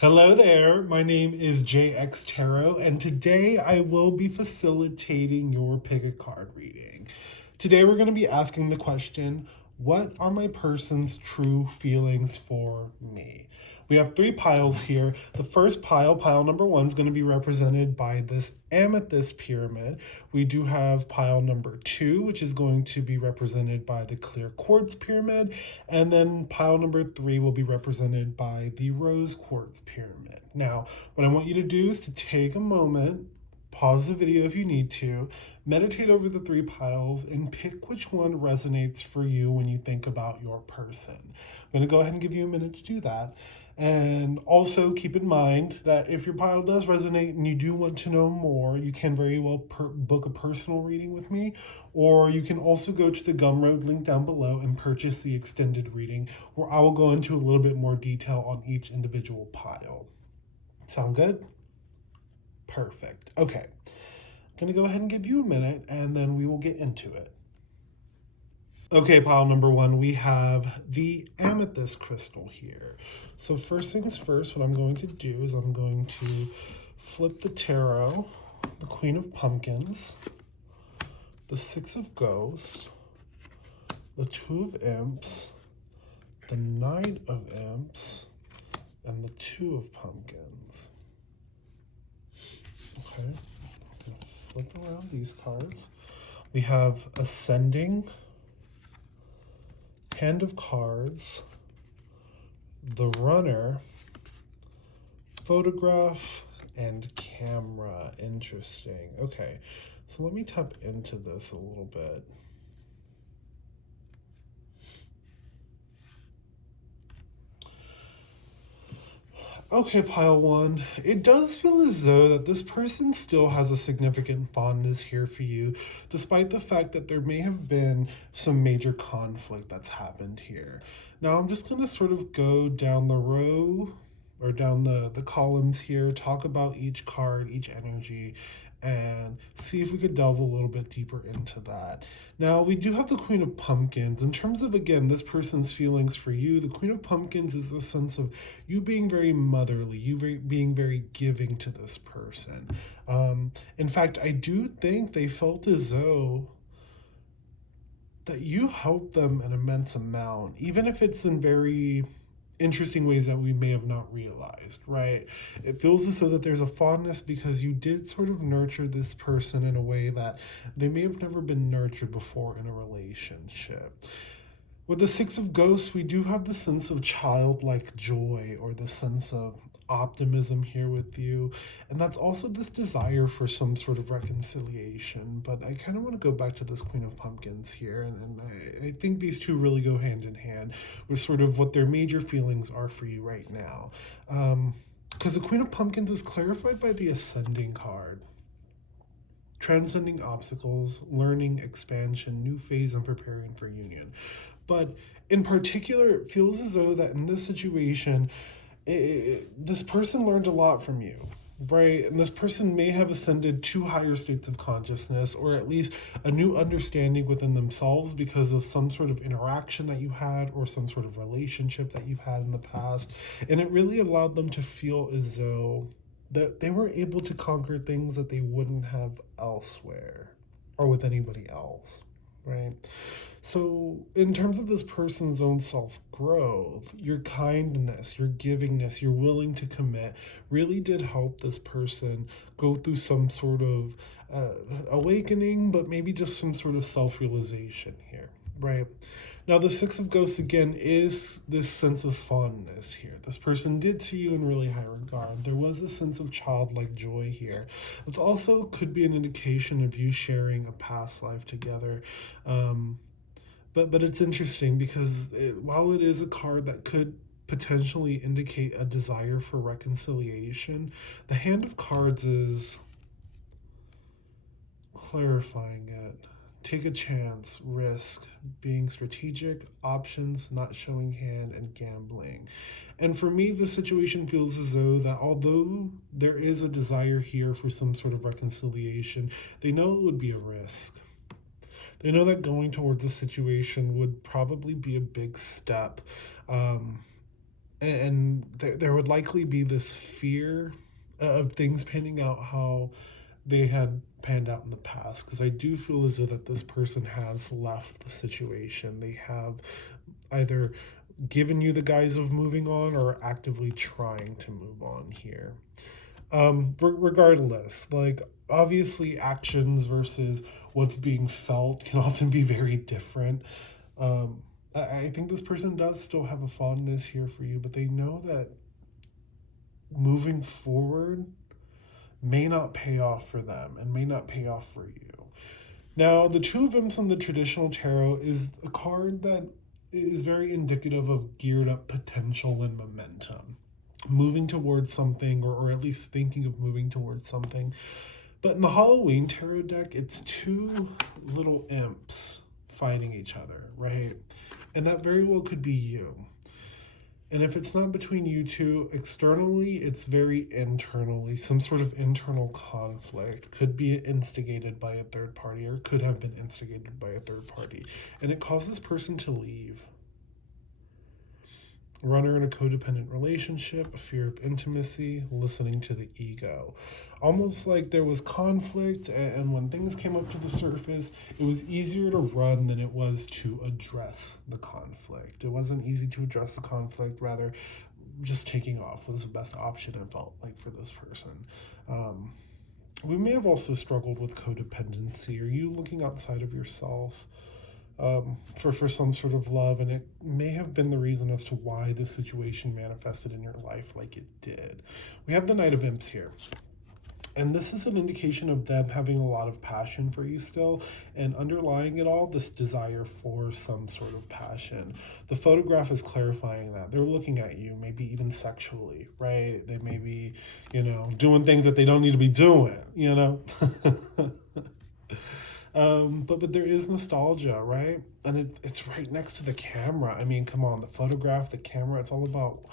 Hello there, my name is JX Tarot, and today I will be facilitating your pick a card reading. Today we're going to be asking the question, what are my person's true feelings for me? We have three piles here. The first pile number one, is going to be represented by this amethyst pyramid. We do have pile number two, which is going to be represented by the clear quartz pyramid. And then pile number three will be represented by the rose quartz pyramid. Now, what I want you to do is to take a moment, pause the video if you need to, meditate over the three piles, and pick which one resonates for you when you think about your person. I'm going to go ahead and give you a minute to do that. And also keep in mind that if your pile does resonate and you do want to know more, you can very well book a personal reading with me, or you can also go to the Gumroad link down below and purchase the extended reading, where I will go into a little bit more detail on each individual pile. Sound good? Perfect. Okay. I'm going to go ahead and give you a minute and then we will get into it. Okay, pile number one, we have the amethyst crystal here. So first things first, what I'm going to do is I'm going to flip the tarot, the Queen of Pumpkins, the Six of Ghosts, the Two of Imps, the Knight of Imps, and the Two of Pumpkins. Okay, I'm going to flip around these cards. We have Ascending, Hand of Cards, the Runner, Photograph, and Camera. Interesting. Okay, so let me tap into this a little bit. Okay, pile one, it does feel as though that this person still has a significant fondness here for you, despite the fact that there may have been some major conflict that's happened here. Now, I'm just going to sort of go down the row, or down the columns here, talk about each card, each energy, and see if we could delve a little bit deeper into that. Now, we do have the Queen of Pumpkins. In terms of, again, this person's feelings for you, the Queen of Pumpkins is a sense of you being very motherly, being very giving to this person. In fact, I do think they felt as though that you helped them an immense amount, even if it's in very interesting ways that we may have not realized, right? It feels as though that there's a fondness because you did sort of nurture this person in a way that they may have never been nurtured before in a relationship. With the Six of Ghosts, we do have the sense of childlike joy, or the sense of optimism here with you. And that's also this desire for some sort of reconciliation. But I kind of want to go back to this Queen of Pumpkins here. And I think these two really go hand in hand with sort of what their major feelings are for you right now. Because the Queen of Pumpkins is clarified by the Ascending card. Transcending obstacles, learning, expansion, new phase, and preparing for union. But in particular, it feels as though that in this situation, this person learned a lot from you, right? And this person may have ascended to higher states of consciousness, or at least a new understanding within themselves because of some sort of interaction that you had, or some sort of relationship that you've had in the past. And it really allowed them to feel as though that they were able to conquer things that they wouldn't have elsewhere or with anybody else, right? So, in terms of this person's own self growth, your kindness, your givingness, your willing to commit really did help this person go through some sort of awakening, but maybe just some sort of self realization here, right? Now, the Six of Ghosts, again, is this sense of fondness here. This person did see you in really high regard. There was a sense of childlike joy here. It also could be an indication of you sharing a past life together. But it's interesting because while it is a card that could potentially indicate a desire for reconciliation, the Hand of Cards is clarifying it. Take a chance, risk, being strategic, options, not showing hand, and gambling. And for me, the situation feels as though that although there is a desire here for some sort of reconciliation, they know it would be a risk. They know that going towards a situation would probably be a big step. And there would likely be this fear of things panning out how they had panned out in the past, because I do feel as though that this person has left the situation. They have either given you the guise of moving on or actively trying to move on here. Regardless, like, obviously actions versus what's being felt can often be very different. I think this person does still have a fondness here for you, but they know that moving forward may not pay off for them and may not pay off for you. Now, the Two of Imps on the traditional tarot is a card that is very indicative of geared up potential and momentum, moving towards something, or at least thinking of moving towards something. But in the Halloween tarot deck, it's two little imps fighting each other, right? And that very well could be you. And if it's not between you two externally, it's very internally. Some sort of internal conflict could be instigated by a third party, or could have been instigated by a third party. And it caused this person to leave. Runner in a codependent relationship, a fear of intimacy, listening to the ego. Almost like there was conflict, and when things came up to the surface, it was easier to run than it was to address the conflict. It wasn't easy to address the conflict, rather, just taking off was the best option, it felt like, for this person. We may have also struggled with codependency. Are you looking outside of yourself for some sort of love? And it may have been the reason as to why this situation manifested in your life like it did. We have the Knight of Imps here. And this is an indication of them having a lot of passion for you still, and underlying it all, this desire for some sort of passion. The photograph is clarifying that. They're looking at you, maybe even sexually, right? They may be, doing things that they don't need to be doing, but there is nostalgia, right? And it's right next to the camera. I mean, come on, the photograph, the camera, it's all about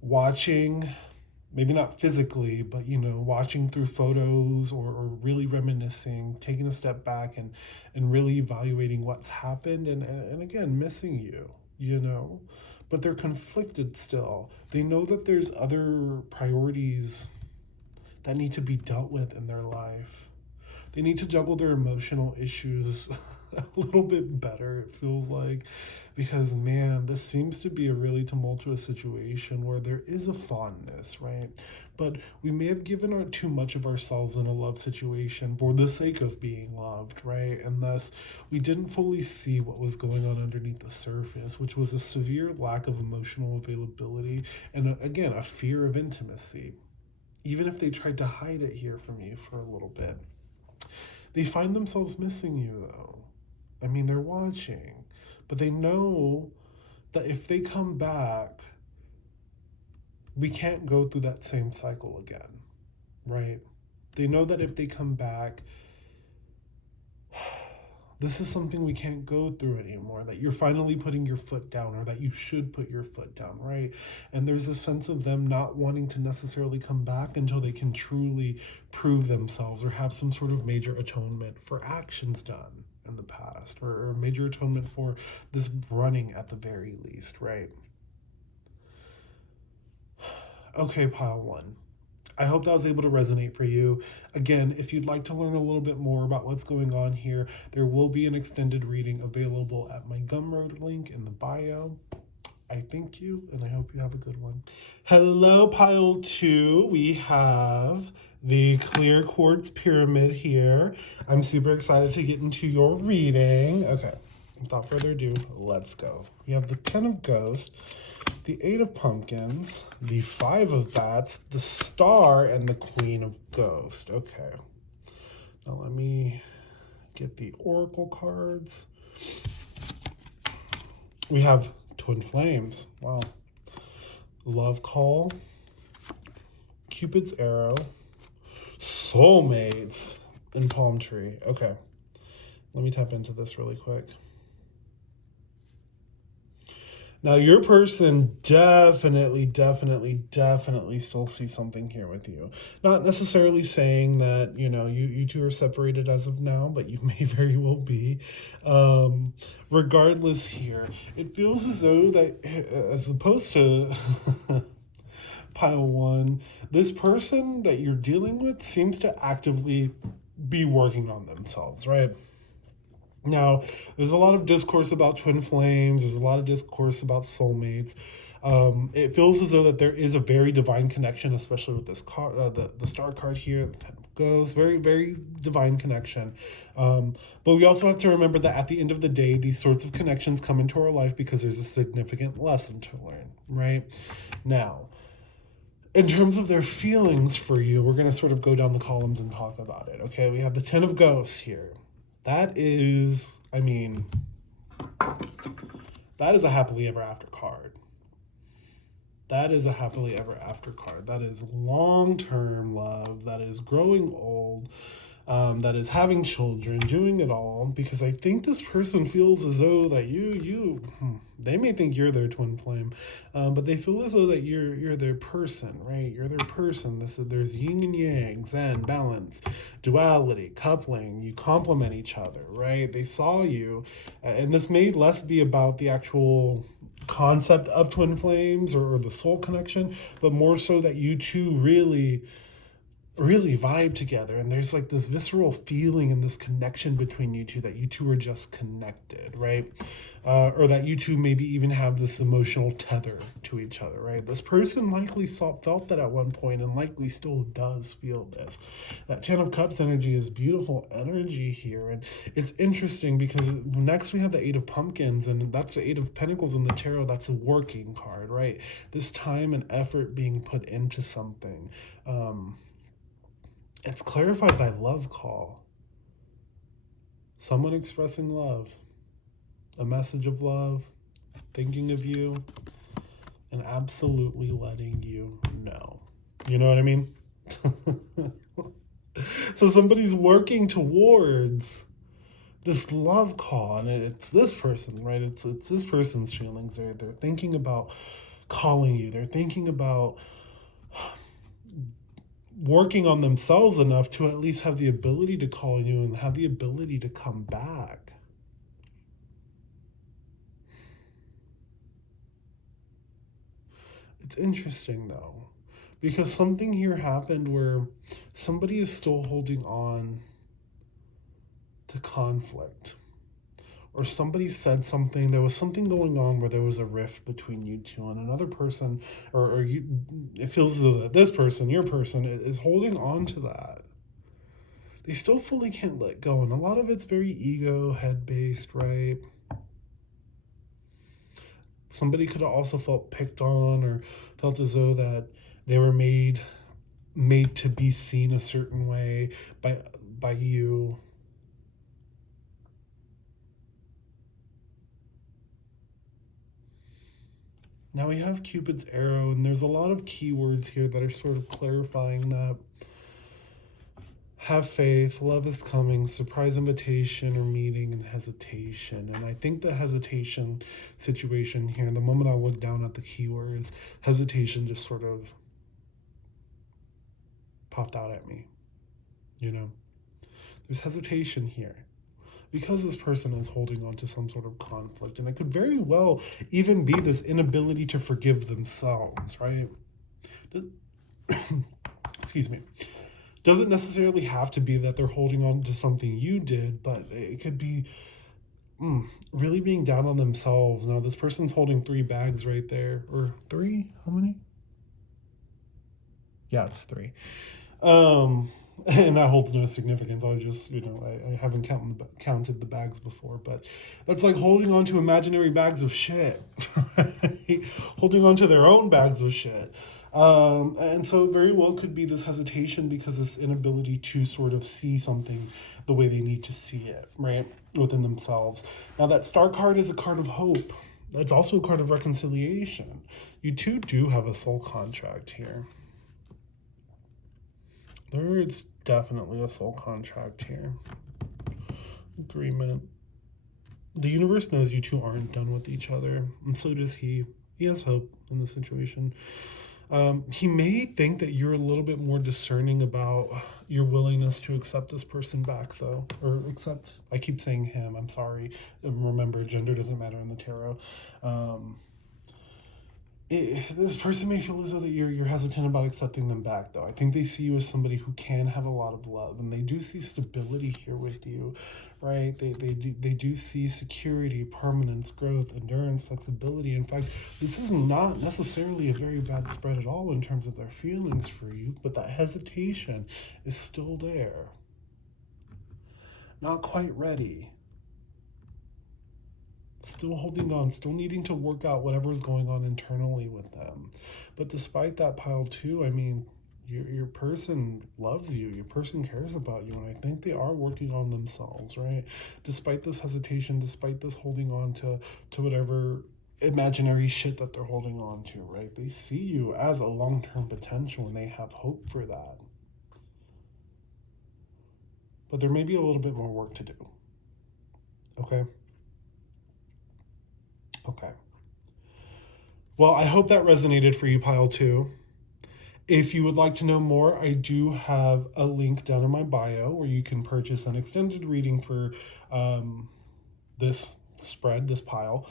watching, maybe not physically, but, watching through photos, or really reminiscing, taking a step back and really evaluating what's happened, and again, missing you. But they're conflicted still. They know that there's other priorities that need to be dealt with in their life. They need to juggle their emotional issues a little bit better, it feels like, because, man, this seems to be a really tumultuous situation where there is a fondness, right? But we may have given too much of ourselves in a love situation for the sake of being loved, right? And thus, we didn't fully see what was going on underneath the surface, which was a severe lack of emotional availability and, again, a fear of intimacy. Even if they tried to hide it here from you for a little bit. They find themselves missing you, though. I mean, they're watching, but they know that if they come back, we can't go through that same cycle again, right? They know that if they come back, this is something we can't go through anymore, that you're finally putting your foot down, or that you should put your foot down, right? And there's a sense of them not wanting to necessarily come back until they can truly prove themselves, or have some sort of major atonement for actions done in the past, or major atonement for this running at the very least, right? Okay, pile one. I hope that was able to resonate for you. Again, if you'd like to learn a little bit more about what's going on here, there will be an extended reading available at my Gumroad link in the bio. I thank you, and I hope you have a good one. Hello, pile two. We have the clear quartz pyramid here. I'm super excited to get into your reading. Okay, without further ado, let's go. We have the 10 of Ghosts, the 8 of Pumpkins, the 5 of Bats, the Star, and the Queen of Ghost. Okay. Now let me get the Oracle cards. We have Twin Flames. Wow. Love Call, Cupid's Arrow, Soulmates, and Palm Tree. Okay. Let me tap into this really quick. Now, your person definitely still sees something here with you. Not necessarily saying that, you two are separated as of now, but you may very well be. Um, Regardless here, it feels as though that, as opposed to pile one, this person that you're dealing with seems to actively be working on themselves, right? Now, there's a lot of discourse about twin flames. There's a lot of discourse about soulmates. It feels as though that there is a very divine connection, especially with this card, the star card here, the Ten of Ghosts. Very, very divine connection. But we also have to remember that at the end of the day, these sorts of connections come into our life because there's a significant lesson to learn, right? Now, in terms of their feelings for you, we're going to sort of go down the columns and talk about it. Okay, we have the Ten of Ghosts here. That is, I mean, that is a happily ever after card. That is a happily ever after card. That is long term love. That is growing old. That is having children, doing it all. Because I think this person feels as though that they may think you're their twin flame, but they feel as though that you're their person, right? You're their person. There's yin and yang, zen, balance, duality, coupling. You complement each other, right? They saw you, and this may less be about the actual concept of twin flames or the soul connection, but more so that you two really vibe together, and there's like this visceral feeling and this connection between you two, that you two are just connected, right? Or that you two maybe even have this emotional tether to each other, right? This person likely felt that at one point, and likely still does feel this. That Ten of Cups energy is beautiful energy here, and it's interesting because next we have the Eight of Pumpkins, and that's the Eight of Pentacles in the tarot. That's a working card, right? This time and effort being put into something. It's clarified by love call. Someone expressing love, a message of love, thinking of you, and absolutely letting you know. You know what I mean? So somebody's working towards this love call, and it's this person, right? It's this person's feelings. They're thinking about calling you. They're thinking about working on themselves enough to at least have the ability to call you and have the ability to come back. It's interesting though, because something here happened where somebody is still holding on to conflict, or somebody said something. There was something going on where there was a rift between you two, and another person, or you, it feels as though that this person, your person, is holding on to that. They still fully can't let go, and a lot of it's very ego, head based, right? Somebody could have also felt picked on, or felt as though that they were made to be seen a certain way by you. Now we have Cupid's arrow, and there's a lot of keywords here that are sort of clarifying that. Have faith, love is coming, surprise invitation or meeting, and hesitation. And I think the hesitation situation here, the moment I look down at the keywords, hesitation just sort of popped out at me. There's hesitation here because this person is holding on to some sort of conflict, and it could very well even be this inability to forgive themselves, right? Excuse me. Doesn't necessarily have to be that they're holding on to something you did, but it could be really being down on themselves. Now, this person's holding 3 bags right there. Or 3? How many? Yeah, it's 3. And that holds no significance. I just, I haven't counted the bags before, but that's like holding on to imaginary bags of shit, right? Holding on to their own bags of shit. And so it very well could be this hesitation because this inability to sort of see something the way they need to see it, right? Within themselves. Now that star card is a card of hope. It's also a card of reconciliation. You two do have a soul contract here. There is definitely a soul contract here. Agreement. The universe knows you two aren't done with each other, and so does he. He has hope in the situation. He may think that you're a little bit more discerning about your willingness to accept this person back, though. Or accept, I keep saying him, I'm sorry. Remember, gender doesn't matter in the tarot. Um, this person may feel as though that you're hesitant about accepting them back, though. I think they see you as somebody who can have a lot of love, and they do see stability here with you, right? They do see security, permanence, growth, endurance, flexibility. In fact, this is not necessarily a very bad spread at all in terms of their feelings for you, but that hesitation is still there. Not quite ready. Still holding on, still needing to work out whatever is going on internally with them. But despite that, pile two, I mean, your person loves you, your person cares about you, and I think they are working on themselves, right? Despite this hesitation, despite this holding on to whatever imaginary shit that they're holding on to, right? They see you as a long-term potential and they have hope for that. But there may be a little bit more work to do. Okay? Okay. Well, I hope that resonated for you, pile two. If you would like to know more, I do have a link down in my bio where you can purchase an extended reading for this spread, this pile.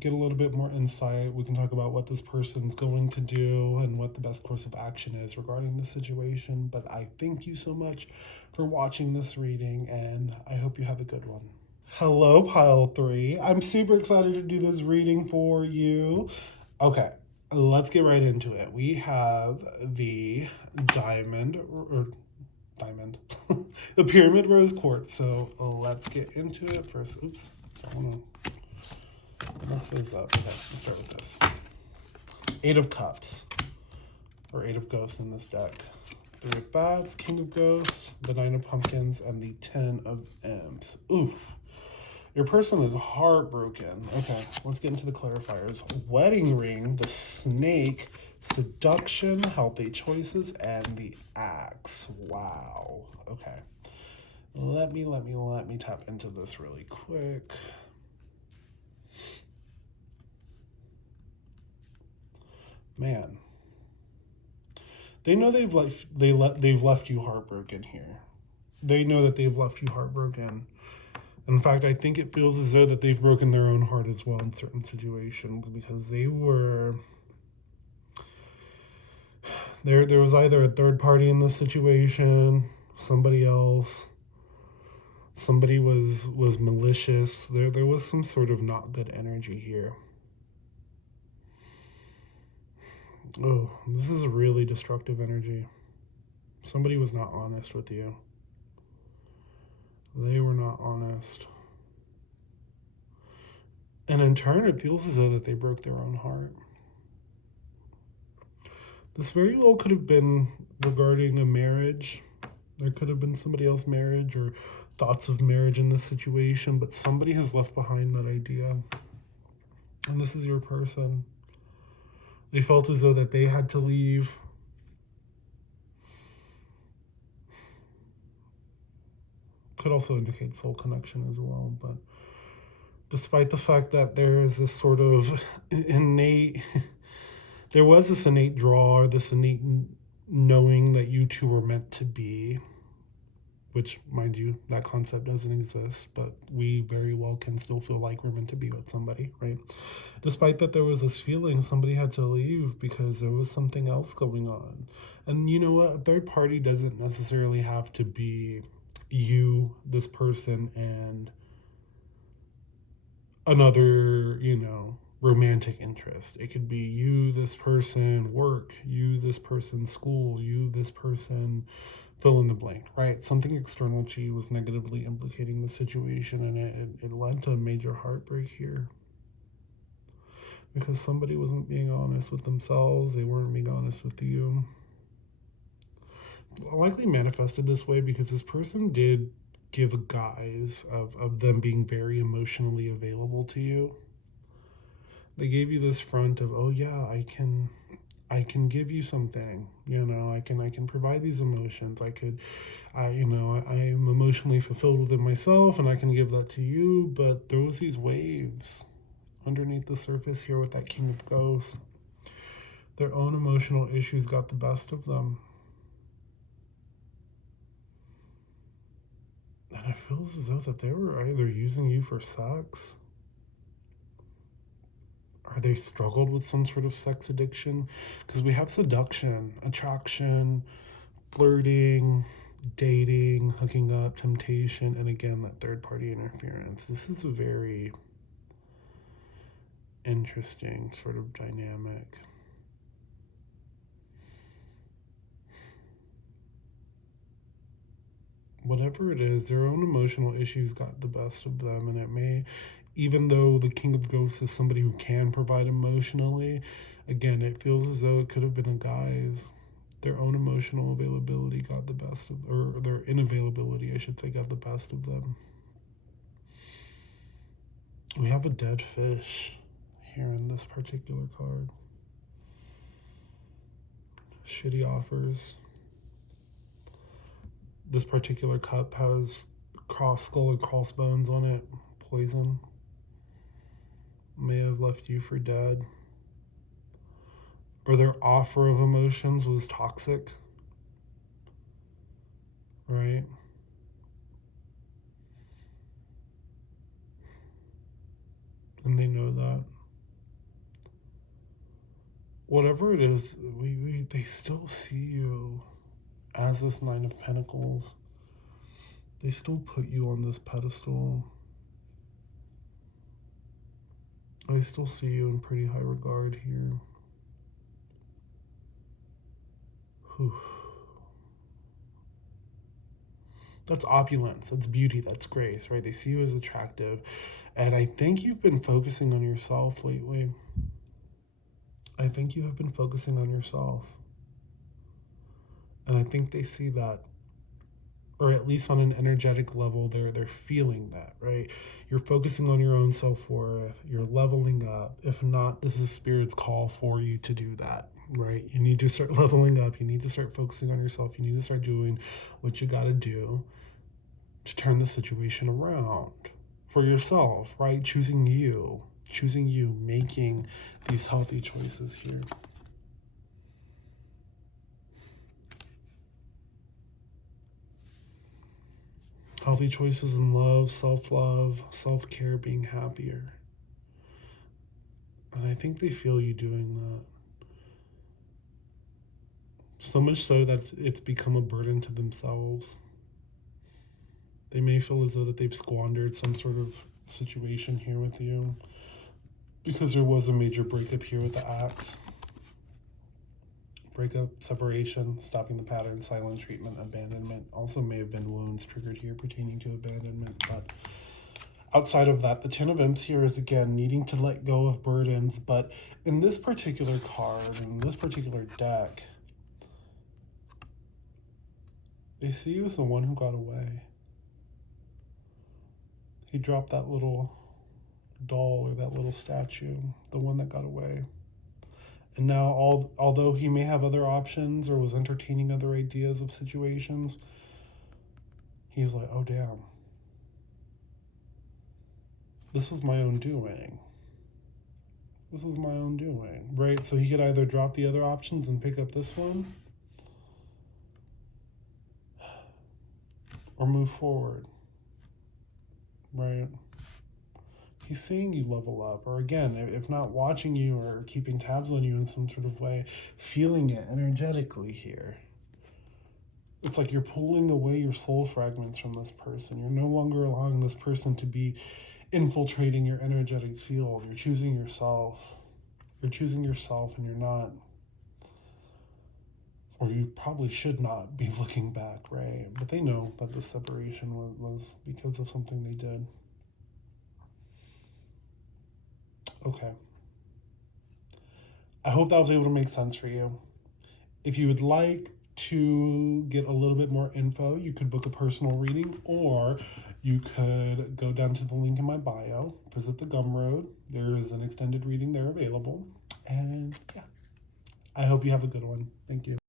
Get a little bit more insight. We can talk about what this person's going to do and what the best course of action is regarding the situation. But I thank you so much for watching this reading, and I hope you have a good one. Hello, pile three. I'm super excited to do this reading for you. Okay, let's get right into it. We have the diamond, the pyramid rose quartz. So let's get into it first. Oops, I want to mess those up. Okay, let's start with this. Eight of Cups, or Eight of Ghosts in this deck. Three of Bats, King of Ghosts, the Nine of Pumpkins, and the Ten of Imps. Oof. Your person is heartbroken. Okay, let's get into the clarifiers. Wedding ring, the snake, seduction, healthy choices, and the axe. Wow. Okay. Let me tap into this really quick. Man. They know they've left you heartbroken here. They know that they've left you heartbroken. In fact, I think it feels as though that they've broken their own heart as well in certain situations, because they were... There was either a third party in this situation, somebody else, somebody was malicious. There was some sort of not good energy here. Oh, this is really destructive energy. Somebody was not honest with you. They were not honest. And in turn, it feels as though that they broke their own heart. This very well could have been regarding a marriage. There could have been somebody else's marriage or thoughts of marriage in this situation, but somebody has left behind that idea. And this is your person. They felt as though that they had to leave. Could also indicate soul connection as well, but despite the fact that there is this sort of innate, there was this innate draw, or this innate knowing that you two were meant to be, which, mind you, that concept doesn't exist, but we very well can still feel like we're meant to be with somebody, right? Despite that, there was this feeling somebody had to leave because there was something else going on. And you know what? A third party doesn't necessarily have to be you, this person, and another, romantic interest. It could be you, this person, work, you, this person, school, you, this person, fill in the blank, right? Something external to you was negatively implicating the situation, and it led to a major heartbreak here. Because somebody wasn't being honest with themselves, they weren't being honest with you. Likely manifested this way because this person did give a guise of them being very emotionally available to you. They gave you this front of, oh yeah, I I can give you something, I can provide these emotions. I am emotionally fulfilled within myself and I can give that to you, but there was these waves underneath the surface here with that King of Ghosts. Their own emotional issues got the best of them. And it feels as though that they were either using you for sex, or they struggled with some sort of sex addiction. Because we have seduction, attraction, flirting, dating, hooking up, temptation, and again, that third party interference. This is a very interesting sort of dynamic. Whatever it is, their own emotional issues got the best of them, and it may, even though the King of Ghosts is somebody who can provide emotionally, again, it feels as though it could have been a guy's. Their own emotional availability got the best of, or their inavailability, I should say, got the best of them. We have a dead fish here in this particular card. Shitty offers. This particular cup has skull and crossbones on it. Poison. May have left you for dead. Or their offer of emotions was toxic. Right? And they know that. Whatever it is, they still see you as this Nine of Pentacles. They still put you on this pedestal. I still see you in pretty high regard here. Whew. That's opulence, that's beauty, that's grace, right? They see you as attractive. And I think you've been focusing on yourself lately. I think you have been focusing on yourself. And I think they see that, or at least on an energetic level, they're feeling that, right? You're focusing on your own self-worth, you're leveling up. If not, this is Spirit's call for you to do that, right? You need to start leveling up, you need to start focusing on yourself, you need to start doing what you got to do to turn the situation around for yourself, right? Choosing you, making these healthy choices here. Healthy choices in love, self-love, self-care, being happier. And I think they feel you doing that. So much so that it's become a burden to themselves. They may feel as though that they've squandered some sort of situation here with you, because there was a major breakup here with the Axe. Breakup, separation, stopping the pattern, silent treatment, abandonment. Also may have been wounds triggered here pertaining to abandonment. But outside of that, the Ten of Imps here is, again, needing to let go of burdens. But in this particular card, in this particular deck, they see you as the one who got away. He dropped that little doll or that little statue, the one that got away. And now, although he may have other options or was entertaining other ideas of situations, he's like, oh, damn. This was my own doing. This is my own doing, right? So he could either drop the other options and pick up this one, or move forward, right? He's seeing you level up, or again, if not watching you or keeping tabs on you in some sort of way, feeling it energetically here. It's like you're pulling away your soul fragments from this person. You're no longer allowing this person to be infiltrating your energetic field. You're choosing yourself. You're choosing yourself, and you're not, or you probably should not be looking back, right? But they know that the separation was because of something they did. Okay. I hope that was able to make sense for you. If you would like to get a little bit more info, you could book a personal reading, or you could go down to the link in my bio, visit the Gumroad. There is an extended reading there available. And yeah, I hope you have a good one. Thank you.